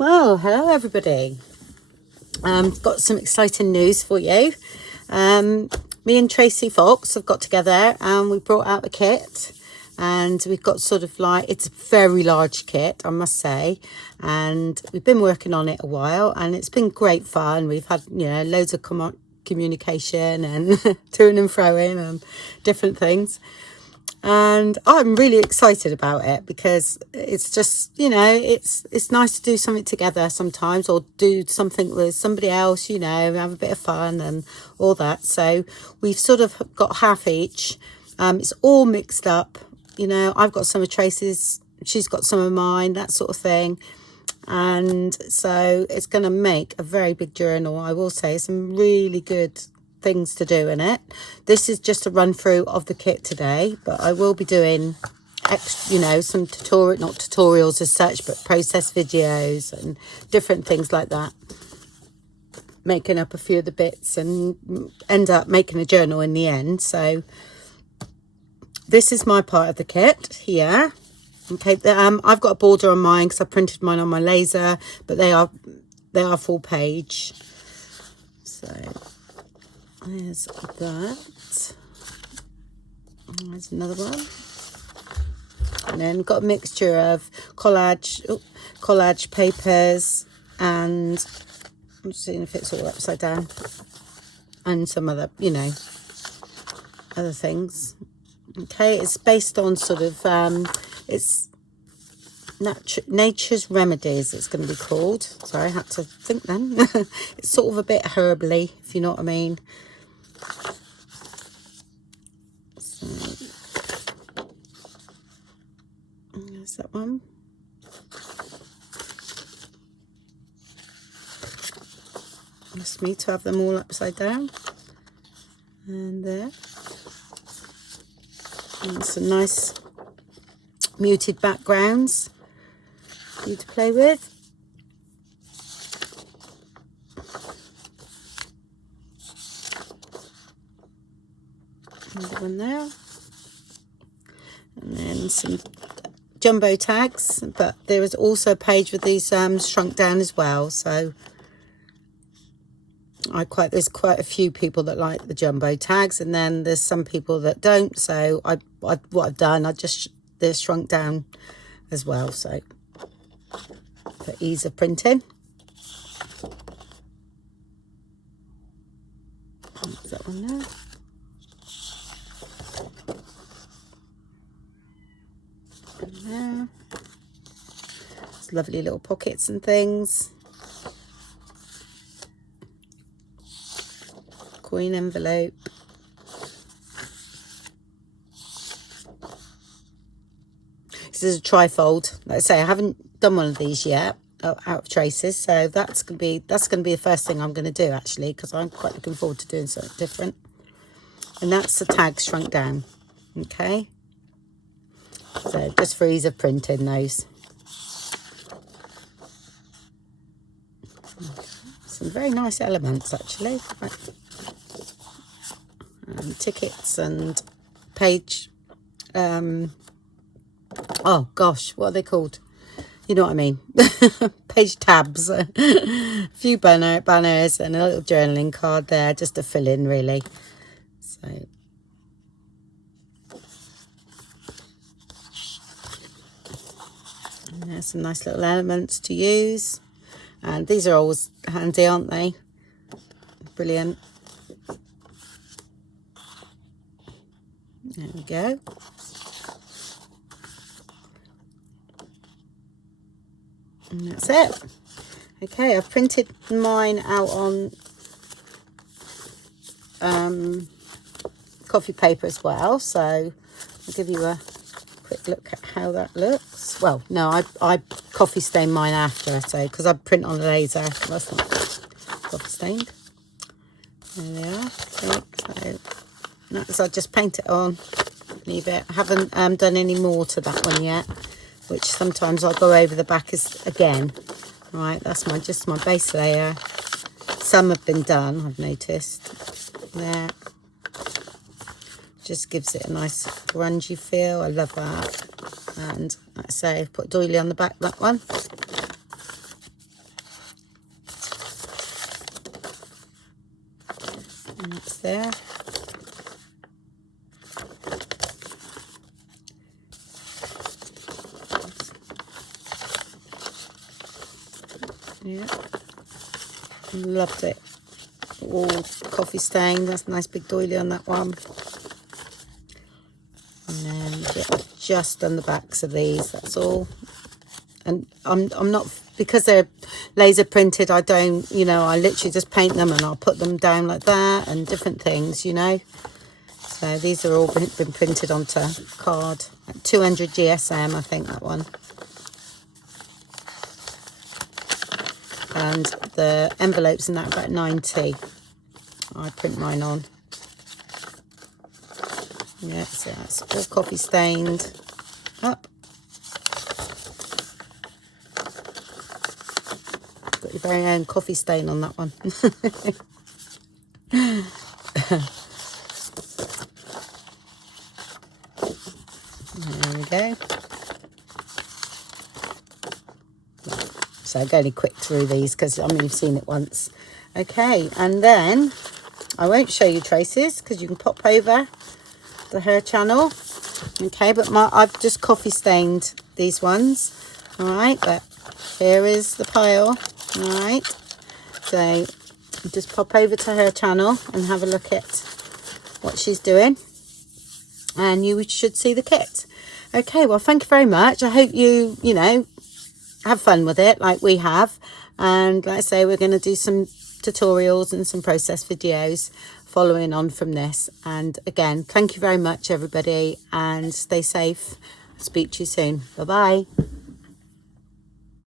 Well, hello everybody. Got some exciting news for you. Me and Tracie Fox have got together and we brought out a kit, and we've got sort of like, it's a very large kit, I must say, and we've been working on it a while and it's been great fun. We've had, loads of communication and toing and froing and different things. And I'm really excited about it because it's just, it's nice to do something together sometimes, or do something with somebody else, have a bit of fun and all that. So we've sort of got half each. It's all mixed up. I've got some of Tracie's, she's got some of mine, that sort of thing. And so it's going to make a very big journal. I will say some really good things to do in it. This is just a run through of the kit today, but I will be doing some not tutorials as such, but process videos and different things like that, making up a few of the bits and end up making a journal in the end. So this is my part of the kit here. Okay, I've got a border on mine because I printed mine on my laser, but they are full page. So there's that. There's another one. And then got a mixture of collage papers, and I'm just seeing if it's all upside down, and some other, other things. Okay, it's based on sort of, it's Nature's Remedies, it's going to be called. Sorry, I had to think then. It's sort of a bit herbally, if you know what I mean. So, there's that one. It's me to have them all upside down. And there. And some nice muted backgrounds for you to play with. Another one there. And then some jumbo tags, but there is also a page with these shrunk down as well. So there's quite a few people that like the jumbo tags, and then there's some people that don't. So what I've done, they're shrunk down as well, so for ease of printing. There's that one there. And there. It's lovely little pockets and things. Coin envelope. This is a trifold. Like I say, I haven't done one of these yet out of Traces, so that's gonna be the first thing I'm gonna do, actually, because I'm quite looking forward to doing something different. And that's the tag shrunk down. Okay, so just for ease of printing those. Some very nice elements, actually. Right. Tickets and page, oh gosh, what are they called? You know what I mean. Page tabs, a few banners and a little journaling card there, just to fill in, really. So and there's some nice little elements to use, and these are always handy, aren't they? Brilliant. There we go. And that's it. Okay, I've printed mine out on coffee paper as well, so I'll give you a quick look at how that looks. Well, no, I coffee stained mine after, so because I print on a laser, that's not coffee stained. There they are. So I just paint it on, leave it. I haven't done any more to that one yet, which sometimes I'll go over the back again. Right, that's just my base layer. Some have been done, I've noticed. There. Just gives it a nice grungy feel. I love that. And like I say, put doily on the back, that one. And it's there. Yeah, loved it. All coffee stained. That's a nice big doily on that one. And then just on the backs of these, that's all. And I'm not, because they're laser printed, I don't, you know, I literally just paint them and I'll put them down like that and different things, you know. So these are all been printed onto card. 200 GSM, I think, that one. And the envelopes in that about 90. I print mine on. Yeah, so that's all coffee stained up. Got your very own coffee stain on that one. There we go. So I'm going quick through these because I mean you've seen it once. Okay, and then I won't show you Traces because you can pop over to her channel. Okay, but I've just coffee stained these ones. All right, but here is the pile. All right, so just pop over to her channel and have a look at what she's doing, and you should see the kit. Okay, well, thank you very much. I hope you know, have fun with it like we have. And like I say, we're going to do some tutorials and some process videos following on from this. And again, thank you very much, everybody, and stay safe. Speak to you soon. Bye-bye.